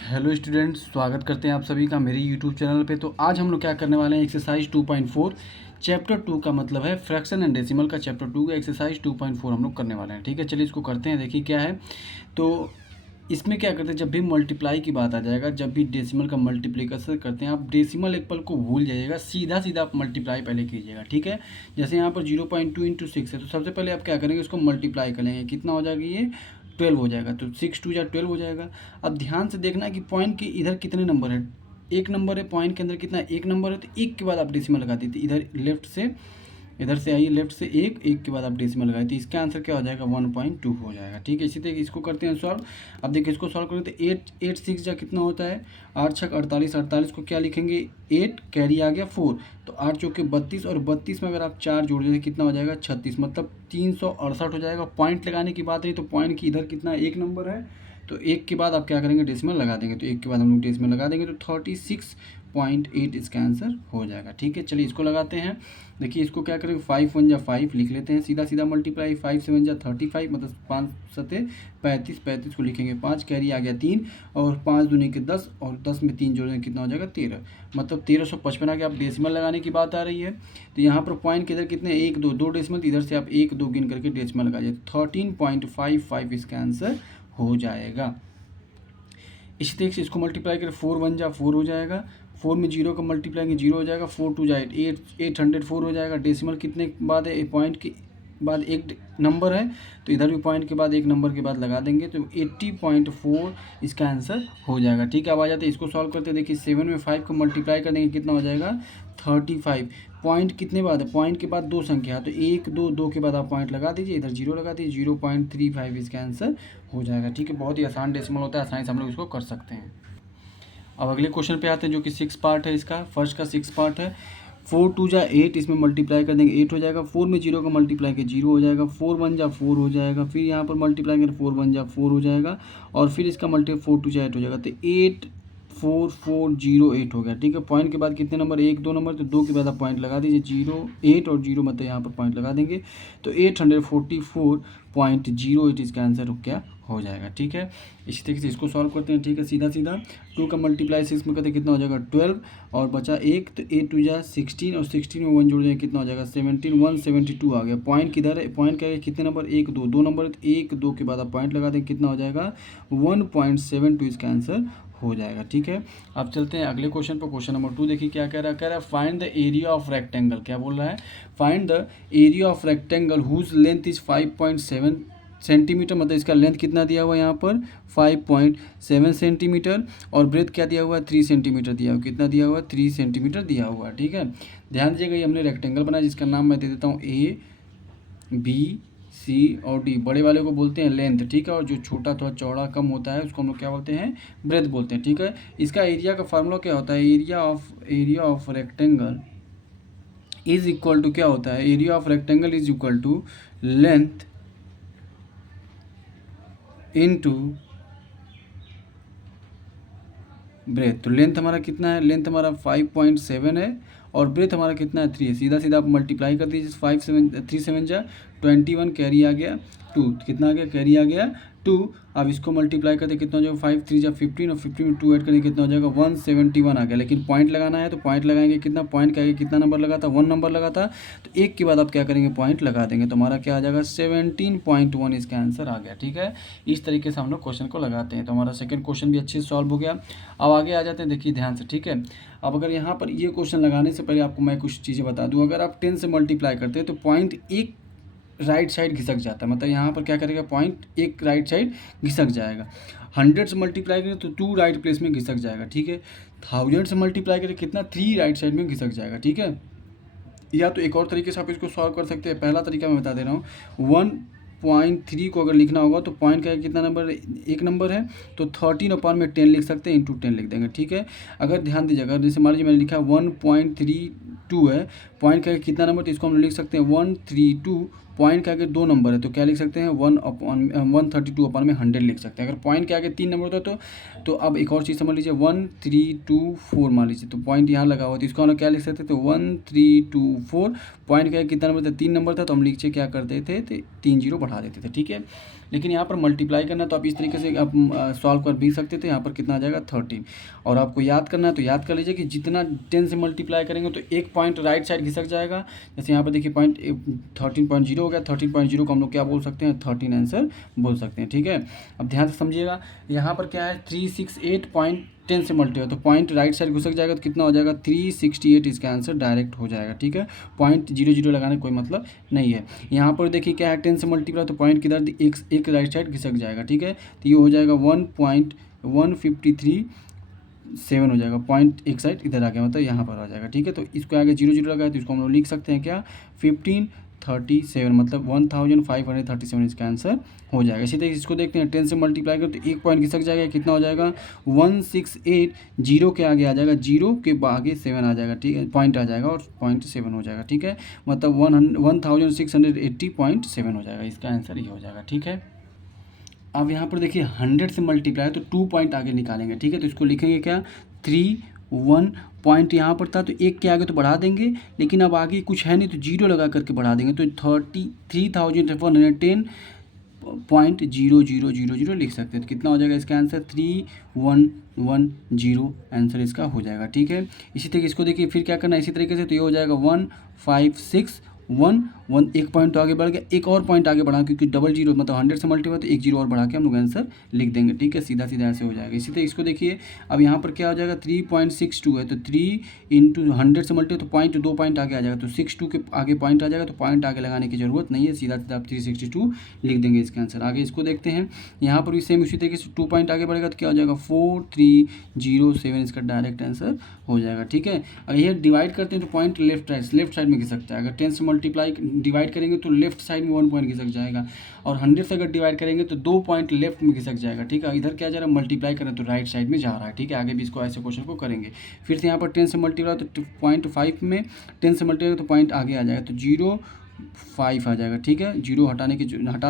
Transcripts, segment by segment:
Hello students, स्वागत करते हैं आप सभी का मेरे यूट्यूब चैनल पे। तो आज हम लोग क्या करने वाले हैं, एक्सरसाइज 2.4 चैप्टर 2 का मतलब है फ्रैक्शन एंड डेसिमल का चैप्टर 2 का एक्सरसाइज 2.4 हम लोग करने वाले हैं। ठीक है, चलिए इसको करते हैं। देखिए क्या है, तो इसमें क्या करते हैं, जब भी मल्टीप्लाई की बात आ जाएगा, जब भी डेसिमल का मल्टीप्लिकेशन करते हैं, आप डेसिमल एक पल को भूल जाइएगा, सीधा सीधा आप मल्टीप्लाई पहले कीजिएगा। ठीक है, जैसे यहाँ पर 0.2 इंटू 6 है, तो सबसे पहले आप क्या करेंगे, उसको मल्टीप्लाई करेंगे। कितना हो जाएगा, ये 12 हो जाएगा। तो 6 2 या 12 हो जाएगा। अब ध्यान से देखना कि पॉइंट के इधर कितने नंबर है। एक नंबर है, पॉइंट के अंदर कितना है, एक नंबर है, तो एक के बाद आप डेसिमल लगा दीजिए। इधर लेफ्ट से, इधर से आइए, लेफ्ट से एक, एक के बाद आप डेसिमल लगाए, तो इसका आंसर क्या हो जाएगा, 1.2 हो जाएगा। ठीक है, इसी तरीके इसको करते हैं सॉल्व। अब देखिए इसको सॉल्व करें तो 8 6 जा कितना होता है, 8 6 48, 48 को क्या लिखेंगे, 8 कैरी आ गया 4, तो 8 चौके 32, और 32 में अगर आप 4 जोड़ देंगे कितना हो जाएगा, 36, मतलब 368 हो जाएगा। पॉइंट लगाने की बात रही तो पॉइंट की इधर कितना, एक नंबर है, तो एक के बाद आप क्या करेंगे, डेसिमल लगा देंगे। तो एक के बाद हम लोग डेसिमल लगा देंगे, तो 36.8 इसका आंसर हो जाएगा। ठीक है, चलिए इसको लगाते हैं। देखिए इसको क्या करेंगे, 5 1 जा 5 लिख लेते हैं, सीधा सीधा मल्टीप्लाई। 5 7 जा 35, मतलब 5 7 35, 35 को लिखेंगे 5, कैरी आ गया 3, और 5 दूनी के 10, और 10 में 3 जोड़ेंगे कितना हो जाएगा, 13, मतलब 1355 आ गया। आप डेसिमल लगाने की बात आ रही है, तो यहाँ पर पॉइंट के इधर कितने, 1 2 2 डेसिमल, इधर से आप 1 2 गिन करके डेसिमल लगा दिए, 13.55 इसका आंसर हो जाएगा। इसी तरीके से इसको मल्टीप्लाई करें, 4 1 जा 4 हो जाएगा, 4 में 0 का मल्टीप्लाई करेंगे 0 हो जाएगा, 4 2 जा 804 हो जाएगा। डेसिमल कितने के बाद है, पॉइंट के बाद एक नंबर है, तो इधर भी पॉइंट के बाद एक नंबर के बाद लगा देंगे, तो 80.4 इसका आंसर हो जाएगा। ठीक है, अब आ जाते हैं इसको सॉल्व करते हैं। देखिए 7 में 5 को मल्टीप्लाई कर देंगे, कितना हो जाएगा, 35। पॉइंट कितने बाद है, पॉइंट के बाद दो संख्या है, तो 1 2 2 के बाद आप पॉइंट लगा दीजिए, इधर 0 लगा दीजिए, 0.35 इसका आंसर हो जाएगा। ठीक है, बहुत ही आसान डेसिमल होता है, आसानी से हम लोग इसको कर सकते हैं। अब अगले क्वेश्चन पे आते हैं, जो कि 6 पार्ट है इसका। फर्स्ट का 6 पार्ट है। 4 2 जा 8, इसमें मल्टीप्लाई कर देंगे 8 हो जाएगा। 4 में 0 का मल्टीप्लाई के 0 हो जाएगा। 4 1 जा 4 हो जाएगा, फिर यहाँ पर मल्टीप्लाई करें 4 1 जा 4 हो जाएगा, और फिर इसका मल्टीप्लाई 4 2 जा 8 हो जाएगा, तो 84408 हो गया। ठीक है, पॉइंट के बाद कितने नंबर, 1 2 नंबर, तो 2 के बाद आप पॉइंट लगा दीजिए, 0 8 और 0, मतलब यहाँ पर पॉइंट लगा देंगे, तो 844.08 इसका आंसर क्या हो जाएगा। ठीक है, इसी तरीके से इसको सॉल्व करते हैं। ठीक है, सीधा सीधा 2 का मल्टीप्लाई 6 में करते कितना हो जाएगा, 12, और बचा 1, तो 8 2 जा 16, और 16 में 1 जोड़ देंगे कितना हो जाएगा, 17, 172 आ गया। पॉइंट किधर है, पॉइंट क्या है, कितने नंबर, 1 2 2 नंबर है, तो 1 2 के बाद आप पॉइंट लगा देंगे, कितना हो जाएगा, 1.72 इसका आंसर हो जाएगा। ठीक है, अब चलते हैं अगले क्वेश्चन पर। क्वेश्चन नंबर 2 देखिए क्या कह रहा है, कह रहा है find the area of rectangle. क्या बोल रहा है, find the area of rectangle whose length is 5.7 centimetre, मतलब इसका लेंथ कितना दिया हुआ है यहाँ पर, 5.7 सेंटीमीटर, और ब्रेथ क्या दिया हुआ है, 3 सेंटीमीटर दिया हुआ, कितना दिया हुआ है, 3 सेंटीमीटर दिया हुआ है। ठीक है, ध्यान दीजिएगा, ये हमने रेक्टेंगल बनाया, जिसका नाम मैं दे देता हूँ ए बी सी और डी। बड़े वाले को बोलते हैं लेंथ, ठीक है, और जो छोटा थोड़ा चौड़ा कम होता है उसको हम लोग क्या बोलते हैं, ब्रेथ बोलते हैं। ठीक है, इसका एरिया का फार्मूला क्या होता है, area of rectangle is equal to, क्या होता है, area of rectangle is equal to length into breadth. तो लेंथ हमारा कितना है, लेंथ हमारा 5.7 है, और ब्रेथ हमारा कितना है, 3 है। सीधा सीधा आप मल्टीप्लाई कर दीजिए, 5 7 3 7 जा 21, कैरी आ गया 2, कितना आ गया, कैरी आ गया 2। अब इसको मल्टीप्लाई करते कितना हो जाएगा, 5 3 जा 15, और 15 में 2 ऐड करेंगे कितना हो जाएगा, 171 आ गया। लेकिन पॉइंट लगाना है, तो पॉइंट लगाएंगे कितना, पॉइंट का कितना नंबर लगा था, 1 नंबर लगा था, तो एक के बाद आप क्या करेंगे, पॉइंट लगा देंगे, तो हमारा क्या आ जाएगा, 17.1 इसका आंसर आ गया। ठीक है, इस तरीके से हम लोग क्वेश्चन को लगाते हैं। तो हमारा सेकंड क्वेश्चन भी अच्छे से सॉल्व हो गया। अब आगे आ जाते हैं, देखिए ध्यान से। ठीक है, अब अगर यहाँ पर ये क्वेश्चन लगाने से पहले आपको मैं कुछ चीज़ें बता दूँ। अगर आप 10 से मल्टीप्लाई करते हैं तो पॉइंट एक राइट साइड घिसक जाता है, मतलब यहाँ पर क्या करेगा, पॉइंट एक राइट साइड घिसक जाएगा। 100 से मल्टीप्लाई करें तो 2 राइट प्लेस में घिसक जाएगा। ठीक है, 1000 से मल्टीप्लाई करें कितना, 3 राइट साइड में घिसक जाएगा। ठीक है, या तो एक और तरीके से आप इसको सॉल्व कर सकते हैं। पहला तरीका मैं बता दे रहा हूँ, 1.3 को अगर लिखना होगा तो पॉइंट का कितना नंबर, एक नंबर है, तो 13/10 लिख सकते हैं, इंटू 10 लिख देंगे। ठीक है, अगर ध्यान दीजिएगा, जैसे मान लीजिए मैंने लिखा 1.32 है, पॉइंट का कितना नंबर, तो इसको हम लिख सकते हैं 132, पॉइंट के आगे 2 नंबर है, तो क्या लिख सकते हैं, 132/100 लिख सकते हैं। अगर पॉइंट के आगे 3 नंबर होता तो अब एक और चीज़ समझ लीजिए, 1324 मान लीजिए, तो पॉइंट यहाँ लगा हुआ, तो इसको हम लोग क्या लिख सकते थे, 1324, पॉइंट का कितना नंबर था, 3 नंबर था, तो हम नीचे क्या करते थे, तो 3 0 बढ़ा बढ़ा देते थे, ठीक है। लेकिन यहाँ पर मल्टीप्लाई करना तो आप इस तरीके से आप सॉल्व कर भी सकते थे। यहाँ पर कितना आ जाएगा 13, और आपको याद करना है तो याद कर लीजिए कि जितना 10 से मल्टीप्लाई करेंगे तो एक पॉइंट राइट साइड खिसक जाएगा। जैसे यहाँ पर देखिए पॉइंट 13.0 हो गया, 13.0 को हम लोग क्या बोल सकते हैं, 13 आंसर बोल सकते हैं, ठीक है। अब ध्यान से समझिएगा, यहाँ पर क्या है 368.10 से मल्टीप्लाई, तो पॉइंट राइट साइड घुसक जाएगा तो कितना हो जाएगा 368, इसका आंसर डायरेक्ट हो जाएगा, ठीक है। पॉइंट 0 लगाने का कोई मतलब नहीं है। यहाँ पर देखिए क्या है 10 से मल्टीप्लाई, तो पॉइंट किधर एक राइट साइड घिसक जाएगा, ठीक है। तो ये हो जाएगा 1.153 हो जाएगा, पॉइंट एक साइड इधर आ गया, मतलब यहाँ पर आ जाएगा, ठीक है। तो इसको आगे 0 लगा है तो इसको हम लोग लिख सकते हैं क्या 1537, मतलब 1537 इसका आंसर हो जाएगा। इसी तरीके इसको देखते हैं 10 से मल्टीप्लाई करो तो एक पॉइंट खिसक जाएगा, कितना हो जाएगा 168, जीरो के आगे आ जाएगा, जीरो के आगे 7 आ जाएगा, ठीक है, पॉइंट आ जाएगा और 0.7 हो जाएगा, ठीक है। मतलब 1680.7 हो जाएगा, इसका आंसर ये हो जाएगा, ठीक है। अब यहाँ पर देखिए 100 से मल्टीप्लाई तो 2 पॉइंट आगे निकालेंगे, ठीक है। तो इसको लिखेंगे क्या 3 1 पॉइंट यहाँ पर था तो एक के आगे तो बढ़ा देंगे, लेकिन अब आगे कुछ है नहीं तो 0 लगा करके बढ़ा देंगे, तो 33,110.0000 लिख सकते हैं। तो कितना हो जाएगा इसका आंसर 3110 आंसर इसका हो जाएगा, ठीक है। इसी तरीके इसको देखिए फिर क्या करना है इसी तरीके से, तो ये हो जाएगा 1561 एक पॉइंट तो आगे बढ़ गया, एक और पॉइंट आगे बढ़ा क्योंकि डबल जीरो मतलब 100 से मल्टीप्लाई तो एक जीरो और बढ़ा के हम लोग आंसर लिख देंगे, ठीक है। सीधा सीधा ऐसे हो जाएगा। इसी तरह इसको देखिए अब यहाँ पर क्या हो जाएगा 3.62 है, तो 3 इंटू 100 से मल्टीप्लाई तो पॉइंट 2 पॉइंट आगे आ जाएगा, तो 62 के आगे पॉइंट आ जाएगा, तो पॉइंट आगे लगाने की जरूरत नहीं है, सीधा सीधा आप 362 लिख देंगे इसका आंसर। आगे इसको देखते हैं, यहाँ पर भी सेम उसी तरीके से 2 पॉइंट आगे बढ़ेगा तो क्या हो जाएगा 4307 इसका डायरेक्ट आंसर हो जाएगा, ठीक है। अगर ये डिवाइड करते हैं तो पॉइंट लेफ्ट साइड में घिसकता है। अगर 10 से मल्टीप्लाई डिवाइड करेंगे तो लेफ्ट साइड में 1 पॉइंट घिसक जाएगा, और 100 से अगर डिवाइड करेंगे तो 2 पॉइंट लेफ्ट में घिसक जाएगा, ठीक है। इधर क्या जा रहा है मल्टीप्लाई करें तो राइट साइड में जा रहा है, ठीक है। आगे भी इसको ऐसे क्वेश्चन को करेंगे। फिर से यहाँ पर 10 से मल्टीप्लाई तो 0.5 में 10 से मल्टीप्लाई तो पॉइंट आगे आ जाएगा, तो 0.5 आ जाएगा, ठीक है। 0 हटा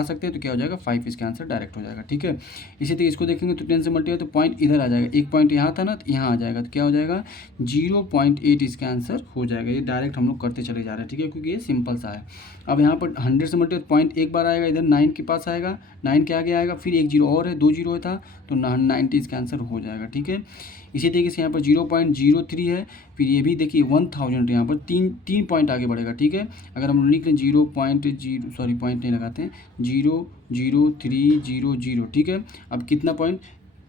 सकते हैं तो क्या हो जाएगा 5, इसका आंसर डायरेक्ट हो जाएगा, ठीक है। इसी तरीके इसको देखेंगे तो 10 से मल्टीप्लाई तो पॉइंट इधर आ जाएगा, एक पॉइंट यहाँ था ना तो यहाँ आ जाएगा, तो क्या हो जाएगा 0.8 इसका आंसर हो जाएगा। ये डायरेक्ट हम लोग करते चले जा रहे हैं, ठीक है, क्योंकि ये सिंपल सा है। अब यहाँ पर 100 से मल्टीप्लाई पॉइंट एक बार आएगा, इधर 9 के पास आएगा, 9 के आगे आएगा, फिर एक जीरो और है, 2 जीरो था तो 90 इसका आंसर हो जाएगा, ठीक है। इसी तरीके से यहाँ पर 0.03 है, फिर ये भी देखिए 1000 यहाँ पर तीन पॉइंट आगे बढ़ेगा, ठीक है। अगर हम लिख लें 0.0 सॉरी पॉइंट नहीं लगाते हैं 0.0300, ठीक है। अब कितना पॉइंट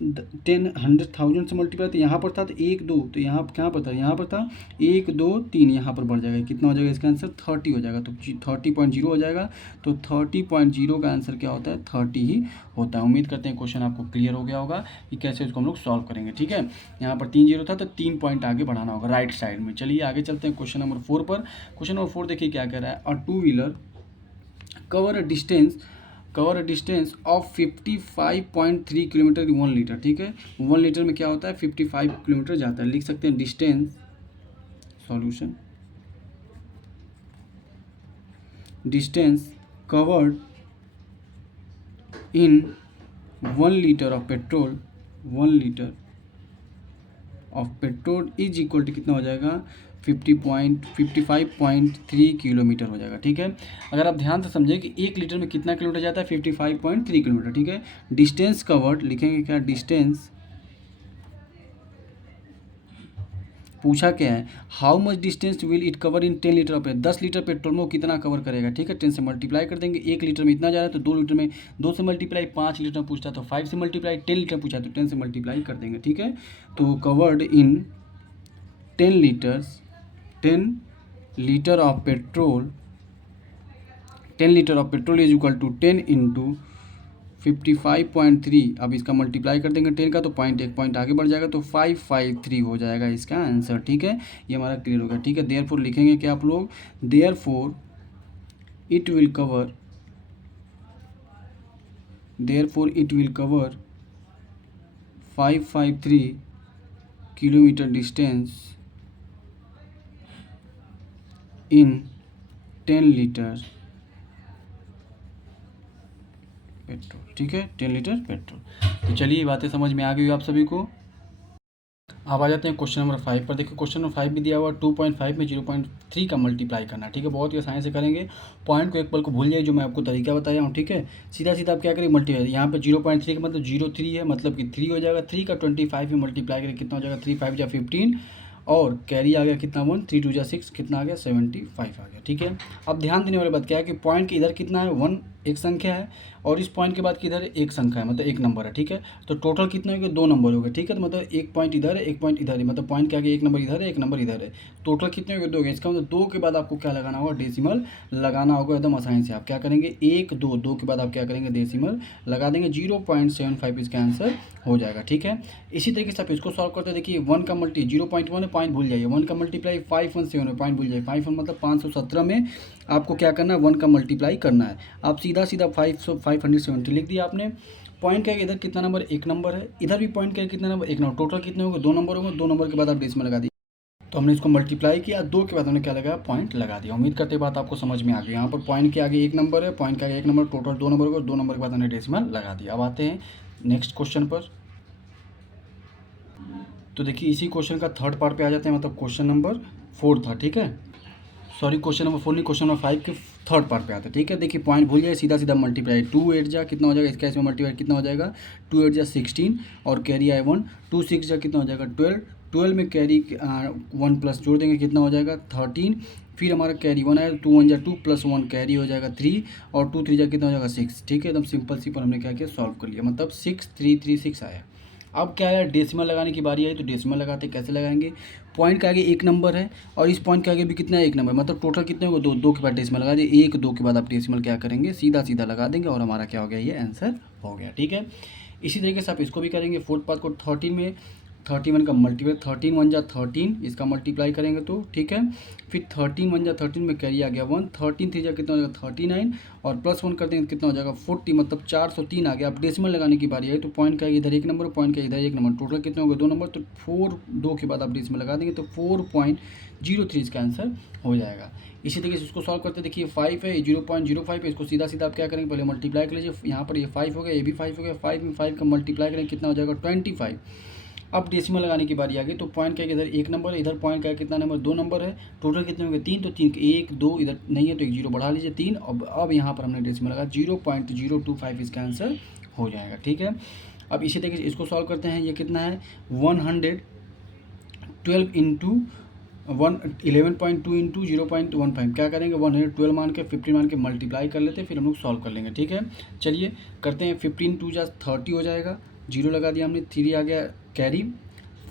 100,000 से मल्टीप्लाई तो यहाँ पर था तो 1 2, तो यहाँ कहाँ पर था, यहाँ पर था 1 2 3, यहाँ पर बढ़ जाएगा, कितना हो जाएगा इसका आंसर 30 हो जाएगा, तो 30.0 हो जाएगा। तो 30.0 का आंसर क्या होता है 30 ही होता है। उम्मीद करते हैं क्वेश्चन आपको क्लियर हो गया होगा कि कैसे उसको हम लोग सॉल्व करेंगे, ठीक है। यहाँ पर 3 जीरो था तो 3 पॉइंट आगे बढ़ाना होगा राइट साइड में। चलिए आगे चलते हैं क्वेश्चन नंबर 4 पर। क्वेश्चन नंबर 4 देखिए क्या कह रहा है, a two wheeler cover a distance of 55.3 kilometre in 1 litre, ठीक है। 1 लीटर में क्या होता है 55 किलोमीटर जाता है। लिख सकते हैं distance covered in 1 litre of petrol, 1 litre of petrol is equal to कितना हो जाएगा 55.3 किलोमीटर हो जाएगा, ठीक है। अगर आप ध्यान से समझें कि 1 लीटर में कितना किलोमीटर जाता है 55.3 किलोमीटर, ठीक है। डिस्टेंस कवर्ड लिखेंगे क्या, डिस्टेंस पूछा क्या है, how much distance will it cover in 10 litre of petrol, 10 litre petrol में वो कितना कवर करेगा, ठीक है। 10 से मल्टीप्लाई कर देंगे, 1 लीटर में इतना जा रहा है तो 2 लीटर में 2 से मल्टीप्लाई 5 लीटर में पूछता तो 5 से मल्टीप्लाई 10 लीटर पूछा तो 10 से मल्टीप्लाई कर देंगे, ठीक है। तो covered in 10 litre of petrol, 10 litre of petrol is equal to 10 into 55.3, अब इसका मल्टीप्लाई कर देंगे 10 का तो एक पॉइंट आगे बढ़ जाएगा, तो 553 हो जाएगा इसका आंसर, ठीक है। ये हमारा क्लियर होगा, ठीक है। देयरफॉर लिखेंगे क्या आप लोग, therefore it will cover 553 kilometre distance in 10 litre petrol, ठीक है, 10 लीटर पेट्रोल। तो चलिए बातें समझ में आ गई आप सभी को। अब आ जाते हैं क्वेश्चन नंबर 5 पर। देखिए क्वेश्चन नंबर 5 भी दिया हुआ 2.5 में 0.3 का मल्टीप्लाई करना है। ठीक है, बहुत ही आसानी से करेंगे। पॉइंट को एक पल को भूल जाइए जो मैं आपको तरीका बताया हूँ। ठीक है, सीधा सीधा आप क्या करेंगे, मल्टीप्लाई। यहाँ पे 0.3 का मतलब 0.3 है, मतलब कि 3 हो जाएगा। 3 का 25 में मल्टीप्लाई करें कितना हो जाएगा, 3 5 या 15, और कैरी आ गया कितना 1, 3 2 जा 6, कितना आ गया 75 आ गया। ठीक है, अब ध्यान देने वाली बात क्या है कि पॉइंट के इधर कितना है 1 एक संख्या है, और इस पॉइंट के बाद किधर एक संख्या है, मतलब एक नंबर है। ठीक है, तो टोटल कितने हो गए, 2 नंबर हो गए। ठीक है, तो मतलब एक पॉइंट इधर है, एक पॉइंट इधर है, मतलब पॉइंट के आगे एक नंबर इधर है, एक नंबर इधर है। टोटल कितने हो गए, 2 हो गए। इसका मतलब 2 के बाद आपको क्या लगाना होगा, डेसिमल लगाना होगा। एकदम आसानी से आप क्या करेंगे, 1 2 2 के बाद आप क्या करेंगे, डेसिमल लगा देंगे। 0.75 इसका आंसर हो जाएगा। ठीक है, इसी तरीके से आप इसको सॉल्व करते हैं। देखिए 1 का मल्टी 0.1 है, पॉइंट भूल जाइए। 1 का मल्टीप्लाई 517 है, पॉइंट भूल जाइए। 5 मतलब 517 में आपको क्या करना है, 1 का मल्टीप्लाई करना है। आप सीधा सीधा 570 लिख दिया आपने। पॉइंट क्या है, इधर कितना नंबर, एक नंबर है, इधर भी पॉइंट क्या है, कितना नंबर, एक नंबर। टोटल कितने होंगे, 2 नंबर होंगे। 2 नंबर के बाद आप डेसिमल लगा दिए। तो हमने इसको मल्टीप्लाई किया, 2 के बाद हमने क्या लगाया, पॉइंट लगा दिया। उम्मीद करते बात आपको समझ में आ गई। यहाँ पर पॉइंट के आगे एक नंबर है, पॉइंट के आगे एक नंबर, टोटल 2 नंबर होगा। 2 नंबर के बाद हमने डेसिमल लगा दिया। अब आते हैं नेक्स्ट क्वेश्चन पर। तो देखिए इसी क्वेश्चन का थर्ड पार्ट पे आ जाते हैं, मतलब क्वेश्चन नंबर 4 था। ठीक है, सॉरी क्वेश्चन नंबर 4 नहीं, क्वेश्चन नंबर 5 के थर्ड पार्ट पे आता है। ठीक है, देखिए पॉइंट भूल जाए, सीधा सीधा मल्टीप्लाई। 2 8 जा कितना हो जाएगा, इसका इसमें मल्टीप्लाई कितना हो जाएगा, 2 8 जा 16, और कैरी आए 1। 2 6 जा कितना हो जाएगा 12, 12 में कैरी 1 प्लस जोड़ देंगे कितना हो जाएगा 13। फिर हमारा कैरी 1 आया, 2 1 जा 2 प्लस 1 कैरी हो जाएगा 3, और 2 3 जा कितना हो जाएगा 6। ठीक है, एकदम सिंपल हमने क्या किया, सॉल्व कर लिया, मतलब 6336 आया। अब क्या है, डेसिमल लगाने की बारी आई, तो डेसिमल लगाते कैसे लगाएंगे। पॉइंट के आगे एक नंबर है, और इस पॉइंट के आगे भी कितना है, एक नंबर, मतलब टोटल कितने होंगे, 2। 2 के बाद डेसिमल लगा दिए। 1 2 के बाद आप डेसिमल क्या करेंगे, सीधा सीधा लगा देंगे, और हमारा क्या हो गया, ये आंसर हो गया। ठीक है, इसी तरीके से आप इसको भी करेंगे। फोर्थ पार्ट को 13 में 31 का मल्टीप्लाई, 13 1 जा 13, इसका मल्टीप्लाई करेंगे तो ठीक है। फिर 13 1 जा 13 में कैरी आ गया 1, 13 3 जा कितना हो जाएगा 39, और प्लस 1 कर देंगे कितना हो जाएगा 40, मतलब 403 आ गया। अब डेसिमल लगाने की बारी है, तो पॉइंट का इधर एक नंबर, पॉइंट का इधर एक नंबर, टोटल कितने हो गए 2 नंबर, तो 4 2 के बाद आप डेसिमल लगा देंगे, तो 4.03 इसका आंसर हो जाएगा। इसी तरीके से इसको सॉल्व करते देखिए 5 है, 0.05 है, इसको सीधा सीधा आप क्या करेंगे, पहले मल्टीप्लाई कर लीजिए। यहाँ पर ये 5 हो गया, ये भी 5 हो गया। 5 में 5 का मल्टीप्लाई करेंगे कितना हो जाएगा 25। अब डेसिमल लगाने की बारी आ गई, तो पॉइंट का इधर एक नंबर है, इधर पॉइंट का कितना नंबर 2 नंबर है। टोटल कितने हो गए 3, तो 3 1 2 इधर नहीं है, तो एक जीरो बढ़ा लीजिए 3। अब यहाँ पर हमने डेसिमल लगा 0.025 इसका आंसर हो जाएगा। ठीक है, अब इसी तरीके से इसको सॉल्व करते हैं। ये कितना है 112 इंटू 11.2 इंटू 0.15, क्या करेंगे 112 मान के 15 मान के मल्टीप्लाई कर लेते हैं, फिर हम लोग सॉल्व कर लेंगे। ठीक है, चलिए करते हैं। 15 2 जा 30 हो जाएगा, जीरो लगा दिया हमने, 3 आ गया कैरी।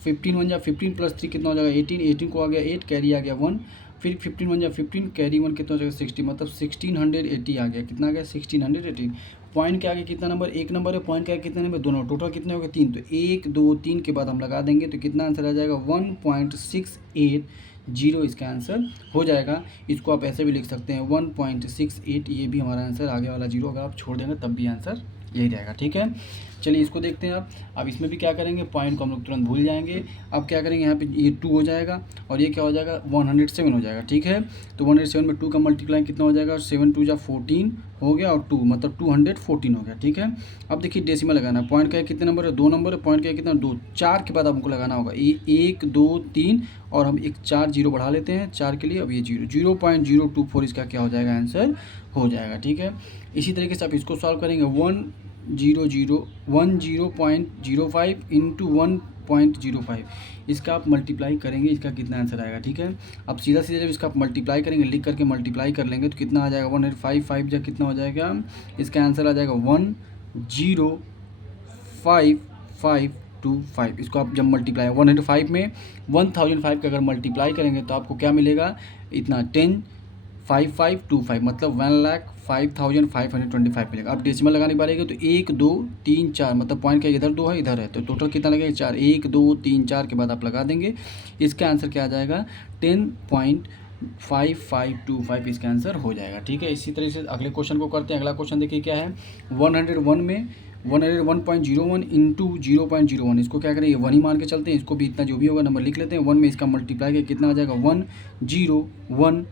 15 1 जा 15 प्लस 3 कितना हो जाएगा 18, 18 को आ गया 8, कैरी आ गया 1। फिर 15 1 जा 15, कैरी 1 कितना हो जाएगा 60, मतलब 1680 आ गया। कितना आ गया 1680। पॉइंट के आगे कितना नंबर, एक नंबर है, पॉइंट के आगे कितने नंबर, दोनों। टोटल कितने हो गए 3, तो 1 2 3 के बाद हम लगा देंगे, तो कितना आंसर आ जाएगा 1.680 इसका आंसर हो जाएगा। इसको आप ऐसे भी लिख सकते हैं 1.68, ये भी हमारा आंसर, आगे वाला जीरो अगर आप छोड़ देंगे तब भी आंसर यही रहेगा। ठीक है, चलिए इसको देखते हैं आप। अब इसमें भी क्या करेंगे, पॉइंट को हम लोग तुरंत भूल जाएंगे। अब क्या करेंगे, यहाँ पे ये 2 हो जाएगा, और ये क्या हो जाएगा 107 हो जाएगा। ठीक है, तो 107 में 2 का मल्टीप्लाई कितना हो जाएगा, 7 2 जा 14 हो गया, और 2 मतलब 214 हो गया। ठीक है, अब देखिए डेसिमल लगाना है। पॉइंट का कितने नंबर है, 2 नंबर है, पॉइंट का कितना 2, 4 के बाद हमको लगाना होगा 1 2 3, और हम एक 4 जीरो बढ़ा लेते हैं 4 के लिए। अब ये 0.024 इसका क्या हो जाएगा, आंसर हो जाएगा। ठीक है, इसी तरीके से आप इसको सॉल्व करेंगे 10.05 इंटू 1.05, इसका आप मल्टीप्लाई करेंगे, इसका कितना आंसर आएगा। ठीक है, अब सीधा सीधा जब इसका आप मल्टीप्लाई करेंगे, लिख करके मल्टीप्लाई कर लेंगे, तो कितना आ जाएगा 105 जा कितना हो जाएगा, इसका आंसर आ जाएगा 105,525। इसको आप जब मल्टीप्लाई 105 में 1005 का अगर मल्टीप्लाई करेंगे, तो आपको क्या मिलेगा, इतना 10,5525, मतलब 1,05,525 मिलेगा। अब डेसिमल लगाने पड़ेगा, तो 1 2 3 4, मतलब पॉइंट का इधर 2 है, इधर है, तो टोटल कितना लगेगा 4। 1 2 3 4 के बाद आप लगा देंगे, इसका आंसर क्या आ जाएगा 10.5525 इसका आंसर हो जाएगा। ठीक है, इसी तरह से अगले क्वेश्चन को करते हैं। अगला क्वेश्चन देखिए क्या है, 101 में 101.01 इंटू 0.01, इसको क्या करें, ये 1 ही मान के चलते हैं, इसको भी इतना जो भी होगा नंबर लिख लेते हैं। 1 में इसका मल्टीप्लाई कितना आ जाएगा 101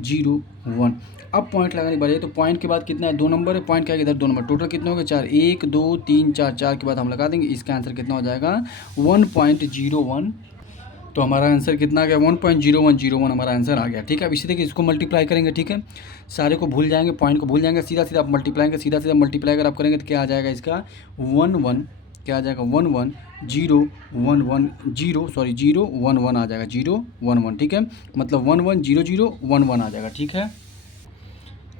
1 अब पॉइंट लगाने के बाद तो पॉइंट के बाद कितना है 2 नंबर है, पॉइंट क्या है इधर 2 नंबर, टोटल कितने हो गए 4, 1 2 3 4, 4 के बाद हम लगा देंगे, इसका आंसर कितना हो जाएगा 1.01। तो हमारा आंसर कितना आ गया 1.0101 हमारा आंसर आ गया। ठीक है, अब इसी तरीके इसको मल्टीप्लाई करेंगे। ठीक है, सारे को भूल जाएंगे, पॉइंट को भूल जाएंगे, सीधा सीधा आप मल्टीप्लाई सीधा सीधा मल्टीप्लाई अगर आप करेंगे तो क्या आ जाएगा इसका 11, क्या आ जाएगा 011 आ जाएगा 011। ठीक है, मतलब 110011 आ जाएगा। ठीक है,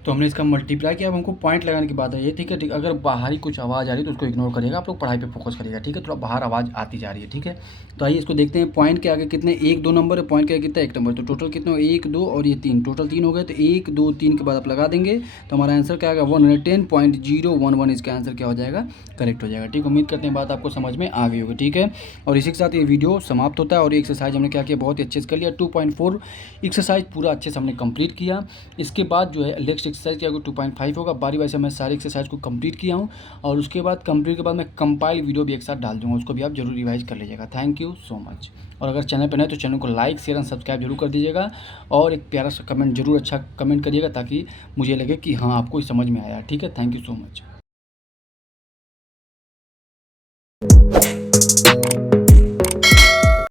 तो हमने इसका मल्टीप्लाई किया। अब हमको पॉइंट लगाने की बात है ये। ठीक है, ठीक, अगर बाहरी कुछ आवाज़ आ रही है तो उसको इग्नोर करिएगा, आप लोग पढ़ाई पे फोकस करिएगा। ठीक है, थोड़ा बाहर आवाज़ आती जा रही है। ठीक है, तो आइए इसको देखते हैं। पॉइंट के आगे कितने 1 2 नंबर है, पॉइंट के आगे कितना 1 नंबर, तो टोटल कितने 1 2 और ये 3, टोटल 3 हो गए। तो 1 2 3 के बाद आप लगा देंगे तो हमारा आंसर क्या आएगा 110.011, इसका आंसर क्या हो जाएगा करेक्ट हो जाएगा। ठीक, उम्मीद करते हैं बात आपको समझ में आ गई होगी। ठीक है, और इसी के साथ ये वीडियो समाप्त होता है। और एक्सरसाइज हमने क्या किया बहुत ही अच्छे से कर लिया, 2.4 एक्सरसाइज पूरा अच्छे से हमने कंप्लीट किया। इसके बाद जो है नेक्स्ट एक्सरसाइज क्या होगा 2.5 होगा। बारी बारी से मैं सारी एक्सरसाइज को कंप्लीट किया हूँ, और उसके बाद कंप्लीट के बाद मैं कंपाइल वीडियो भी एक साथ डाल दूँगा, उसको भी आप जरूर रिवाइज कर लीजिएगा। Thank you so much. और अगर चैनल पर नए तो चैनल को लाइक शेयर एंड सब्सक्राइब जरूर कर दीजिएगा, और एक प्यारा सा कमेंट जरूर अच्छा कमेंट करिएगा, ताकि मुझे लगे कि हाँ आपको समझ में आया। ठीक है, थैंक यू सो मच।